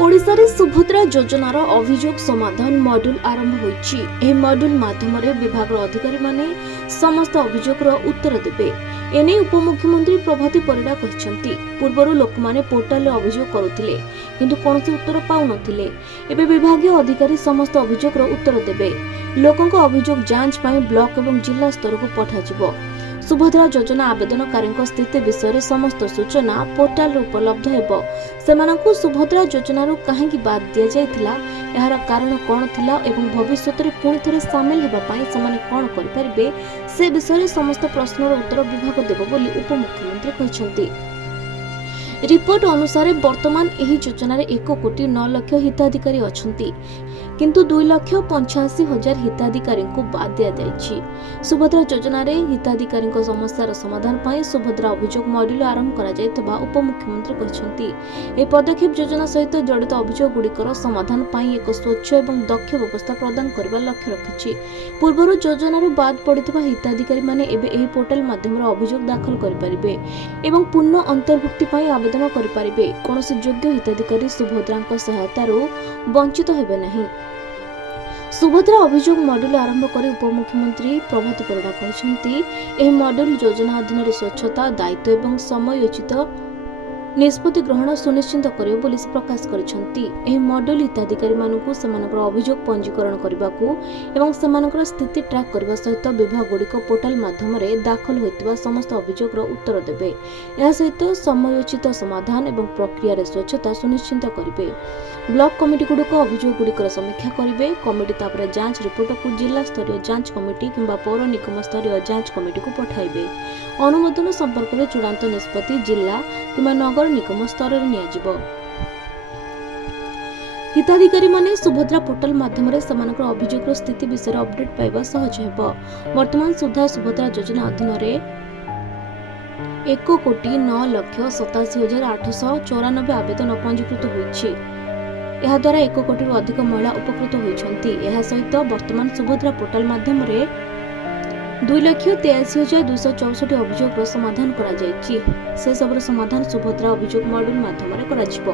ओडिशारे सुभद्रा योजनार अभियोग समाधान मॉड्यूल आरंभ होईछि। एही मॉड्यूल माध्यमरे विभाग अधिकारी माने समस्त अभियोगर उत्तर देबे। एने उपमुख्यमंत्री प्रभाती परिडा कहिसंती पूर्वरु लोकमाने पोर्टाल रे अभियोग करुथिले किंतु कोनोसी उत्तर पाउ नथिले। एबे विभागीय अधिकारी समस्त अभियोगर उत्तर देबे। लोकंक अभियोग जांच पई ब्लॉक एवं जिला स्तर को पठाजिबो। सुभद्रा योजना आवेदनकारी स्थिति विषय समस्त सूचना पोर्टाल उपलब्ध हेबो। सेमानंकु सुभद्रा योजना कहीं बाद दि जाइथिला, एहार कारण कौन थिला एवं भविष्य में पुणी थे सामिल हेबा पई सेमाने कौन करिपारिबे से विषय समस्त प्रश्नर उत्तर विभाग देबो बोली उपमुख्यमंत्री कहिसंती। रिपोर्ट अनुसार वर्तमान एही योजन 1,09,00,000 हिताधिकारी अछंती किंतु 2,85,000 हिताधिकारी को बाद दिया जायछि। सुभद्रा योजना रे हिताधिकारी समस्यार समाधान पाई सुभद्रा अभियोग मॉड्यूल आरंभ करा जायतबा उपमुख्यमंत्री कहिसंती। ए पदक्षेप योजना सहित जड़ित अभियोग गुड़िकर समाधान पाई एक स्वच्छ एवं दक्ष व्यवस्था प्रदान करबा लक्ष्य रखिछि। पूर्वरु योजना बाद पड़ितबा हिताधिकारी माने एबे एही पोर्टल माध्यम अभियोग दाखल करिपारिबे एवं पूर्ण अंतर्भुक्ति पाई आवेदन करिपारिबे। कोनोसी योग्य हिताधिकारी सुभद्रांक सहायतारू वंचित हेबे नहीं। सुभद्रा अभियोग मॉड्यूल आरंभ कर उपमुख्यमंत्री प्रभाती परिडा कहते एही मॉड्यूल योजना अधीन स्वच्छता दायित्व एवं समयोचित निष्पत्ति ग्रहण सुनिश्चित करियो बोली प्रकाश करिसंती। एही मॉड्यूल हिताधिकारी मानकु सेमानकर अभियोग पंजीकरण करबाकू एवं सेमानकर स्थिति ट्रैक करबा सहित विभाग गुड़िक पोर्टाल माध्यम रे दाखल होइतबा समस्त अभियोगर उत्तर देबे। एहा सहित समयोचित समाधान एवं प्रक्रिया रे स्वच्छता सुनिश्चित करिबे। ब्लॉक कमिटी गुड़िक अभियोग गुड़िकर समीक्षा करिबे। कमिटी तापरे जांच रिपोर्ट को जिला स्तरीय जांच कमिटी किंबा पौर निगम स्तरीय जांच कमिटी को पठाइबे। अनुमोदन संपर्क में चूड़ांत निष्पत्ति जिला किंबा नगर निगम स्तर में नियाजिबो। हिताधिकारी माने सुभद्रा पोर्टाल माध्यम रे समानकर अभियोग स्थिति विषय अपडेट पाइबा सहज हेबो। वर्तमान सुधा सुभद्रा योजना अधीन रे 1,09,87,894 आवेदन पंजीकृत होईछि। यह द्वारा 1 कोटी अधिक महिला उपकृत होइछंती। यह सहित वर्तमान सुभद्रा पोर्टाल माध्यम रे 2,83,264 अभियोग समाधान करा जायछि। से सबर समाधान सुभद्रा अभियोग मॉड्यूल माध्यम रे कराजिबो।